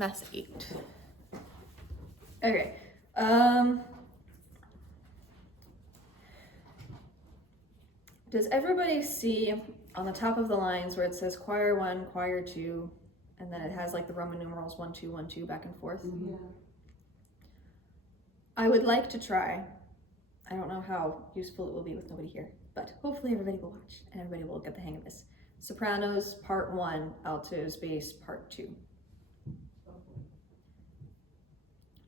Mass 8. Okay. Does everybody see on the top of the lines where it says choir 1, choir 2, and then it has like the Roman numerals 1, 2, 1, 2 back and forth? Yeah. I would like to try. I don't know how useful it will be with nobody here, but hopefully everybody will watch and everybody will get the hang of this. Sopranos part 1, altos bass part 2.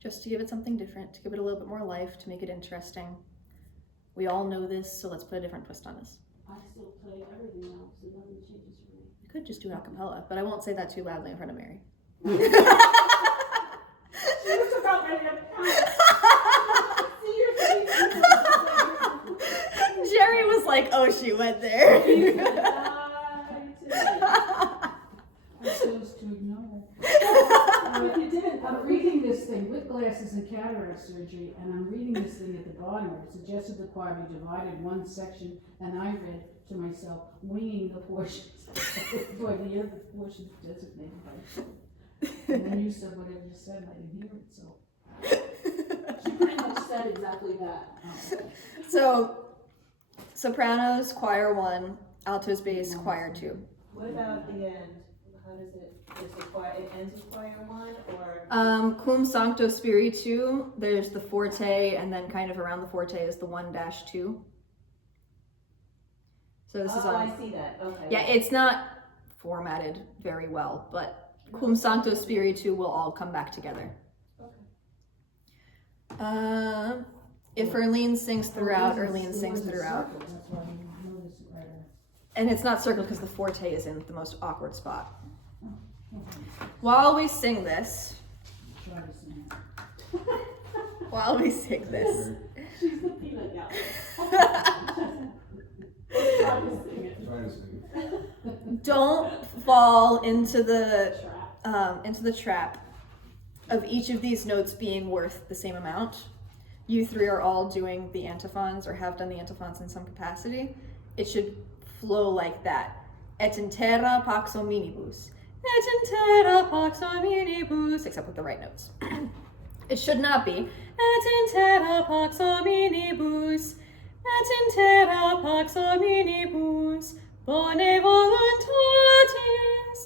Just to give it something different, to give it a little bit more life, to make it interesting. We all know this, so let's put a different twist on this. I still play everything else, so nothing changes for me. I could just do a cappella, but I won't say that too loudly in front of Mary. She was about ready to Jerry was like, oh, she went there. I chose to ignore. If you didn't, I'm reading this thing with glasses and cataract surgery, and I'm reading this thing at the bottom where it suggested the choir be divided one section, and I read to myself, winging the portions for the other portions designated by. And then you said whatever you said, I didn't hear it, so. She pretty much said exactly that. So, sopranos, choir 1, altos bass, choir 2. What about the end? How does it, it ends with choir 1 or? Cum Sancto Spiritu, there's the forte, and then kind of around the forte is the 1-2. So this is on. I see that, okay. Yeah, it's not formatted very well, but Cum Sancto Spiritu will all come back together. Okay. If Erlene sings throughout, Erlene sings throughout. That's why you noticed it right away. And it's not circled because the forte is in the most awkward spot. While we sing this, Try to sing She's the peanut gallery. Try to sing it. don't fall into the trap of each of these notes being worth the same amount. You three are all doing the antiphons or have done the antiphons in some capacity. It should flow like that. Et in terra pax hominibus. Et in terra pax hominibus. Except with the right notes. It should not be. Et in terra pax hominibus. Et in terra pax hominibus. Bone voluntatis.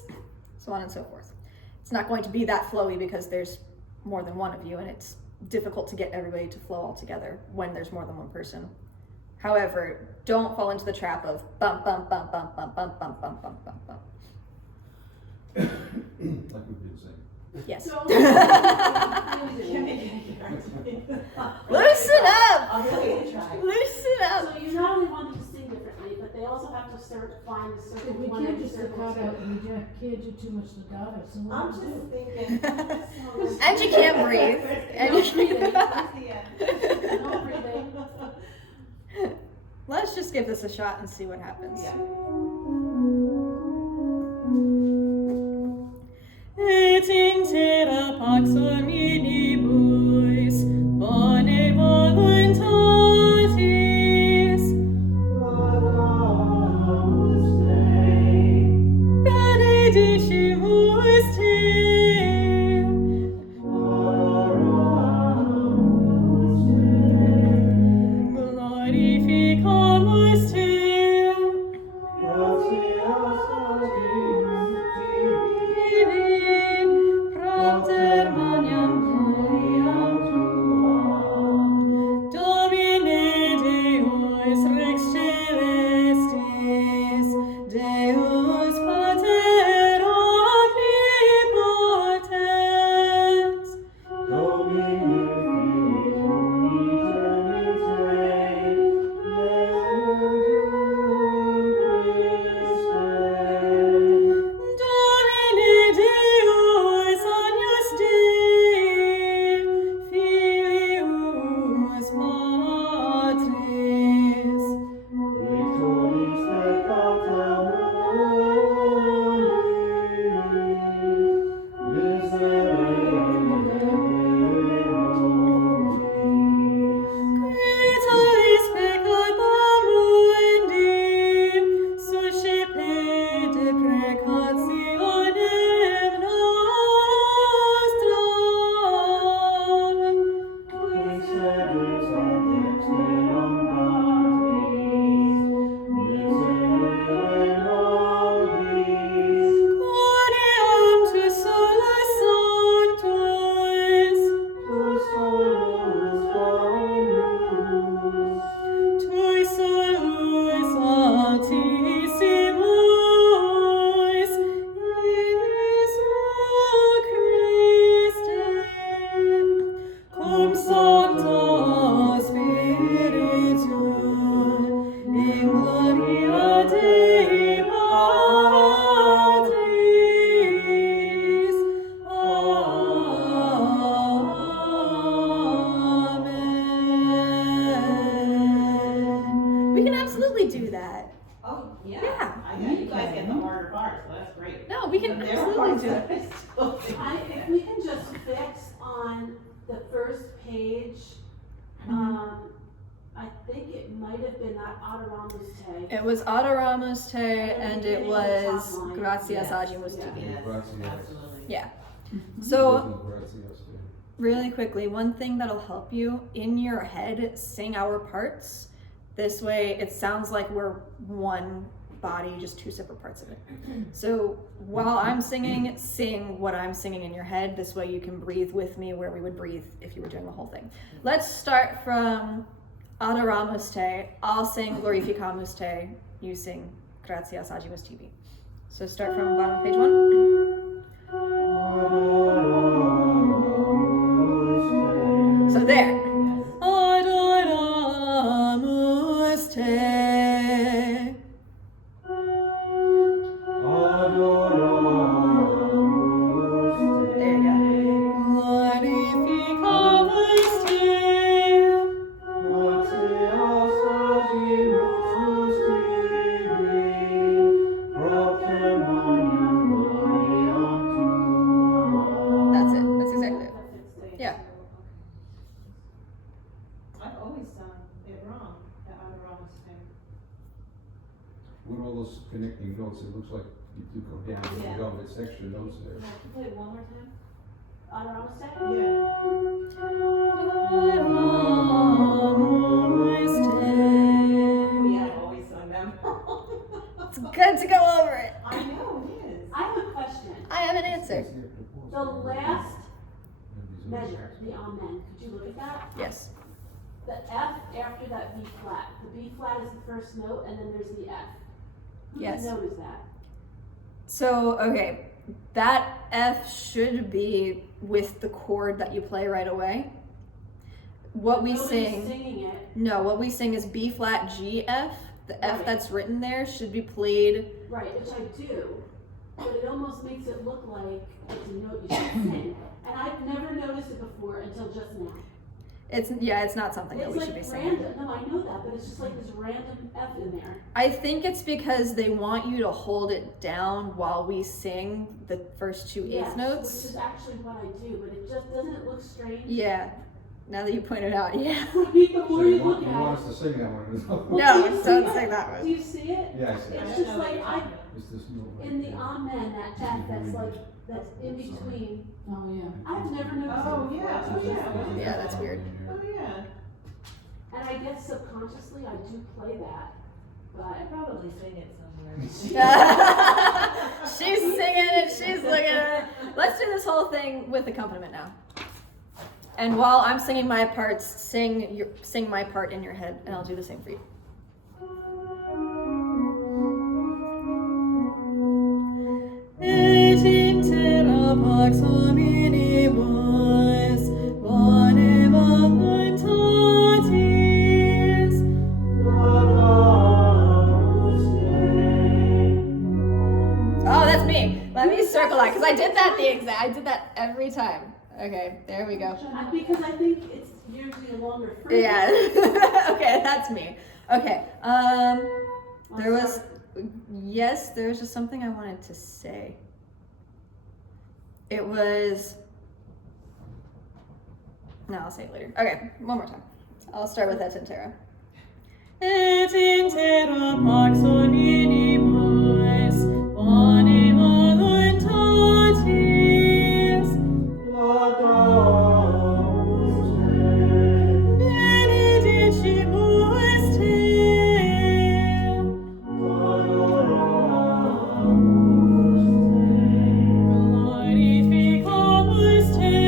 So on and so forth. It's not going to be that flowy because there's more than one of you, and it's difficult to get everybody to flow all together when there's more than one person. However, don't fall into the trap of bump, bump, bump, bump, bump, bump, bump, bump, bump, bump, bump. Like we've been saying. Yes. Loosen up! I'll really try. Loosen up! So you not only want them to sing differently, but they also have to find the circle. We can't just staccato, we can't do too much legato, so what I'm do just we do? thinking. And you can't breathe. And you can't. No breathing. Let's just give this a shot and see what happens. Yeah. Et in terra pax hominibus, bone voluntatis, benedicimus te, glorificamus te. Propter maniam can There are absolutely parts do that it. I still think. If we can just fix on the first page, I think it might have been that Adoramus Te. It was Adoramus Te, and it was Top line. Gratia Yes. Sagimus Yeah. Tibi. Yes, Grazie. absolutely. Yeah. So, Grazie, yes, yeah. really quickly, one thing that'll help you in your head sing our parts. This way, it sounds like we're one body, just two separate parts of it. So while I'm singing, sing what I'm singing in your head. This way you can breathe with me where we would breathe if you were doing the whole thing. Let's start from Adoramus Te. I'll sing Glorificamus Te. You sing Gratia Sagimus Tibi. So start from bottom of page 1. So there. Adoramus Te. There you go. Glorificamus Te. That's it. That's exactly it. Yeah. I've always done it wrong, the Adoramus thing. With all those connecting notes, it looks like you do go down, and Yeah. you go, it's extra notes there. Play it one more time. Adoramus Te. Yeah. Adoramus Te. Yeah, I've always done them. It's good to go over it. I know, it is. I have a question. I have an answer. The last measure, the Amen, could you look at that? Yes. The F after that B flat. The B flat is the first note, and then there's the F. Yes. Whose note is that? So, okay, that F should be with the chord that you play right away. What we Nobody's sing, singing it. no, what we sing is B flat G F. The F Right. that's written there should be played. Right, which I do, but it almost makes it look like it's a note you should sing. And I've never noticed it before until just now. It's not something that It's we like should be singing. random. No, I know that, but it's just like this random F in there. I think it's because they want you to hold it down while we sing the first two Yes, eighth notes. which is actually what I do, but it just doesn't it look strange? Yeah. Now that you point it out, yeah. The more you look You at want it. us to sing that one? No, do you see don't it? sing that Do one. you see it? Yeah, I see. It's I just know like what I you're talking It's this note right in the there. Amen, that F that's like that's in between. Oh, yeah. I've never noticed Oh, it before. yeah. Oh, yeah. Yeah, that's weird. Oh, yeah. And I guess subconsciously I do play that, I but probably sing it somewhere. She's singing it, she's looking at it. Let's do this whole thing with accompaniment now. And while I'm singing my parts, sing my part in your head, and I'll do the same for you. Et in terra pax hominibus, bone voluntatis. Oh, that's me. Let me circle that, because I did that every time. Okay, there we go. because I think it's usually a longer phrase. Yeah. Okay, that's me. Okay. There was just something I wanted to say. It was. No, I'll say it later. Okay, one more time. I'll start with Et in terra. Et in terra pax hominibus, bone voluntatis. Benedicimus te. Glorificamus te.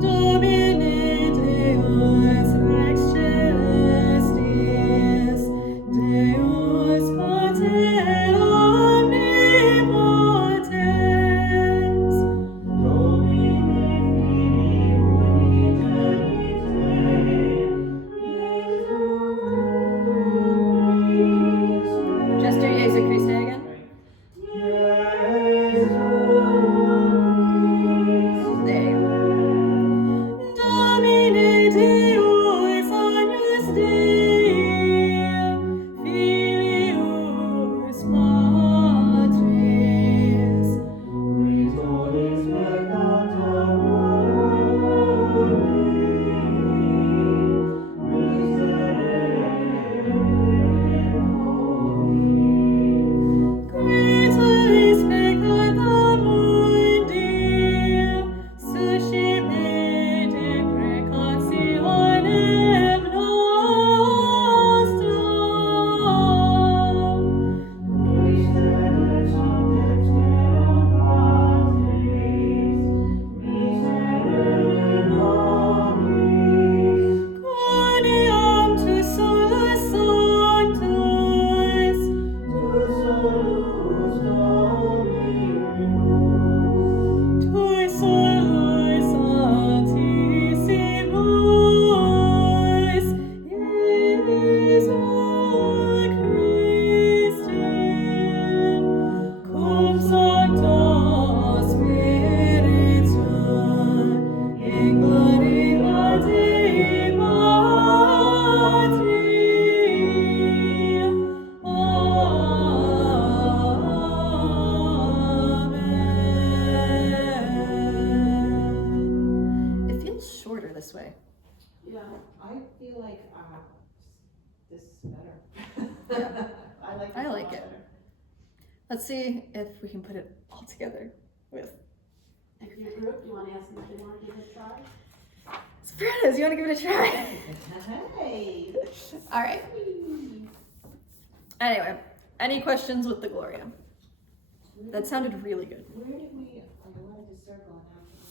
Domine Deus Rex Celestis, Deus Pater omnipotens, just do Jesu Christe again. There you go. this way. Yeah. I feel like, this is better. Yeah. I like I this a like lot it. better. Let's see if we can put it all together with If your group, you wanna ask them if they wanna give it a try? Sopranos. You want to give it a try? Hey. All right. Anyway, any questions with the Gloria? That sounded really good. Where did we,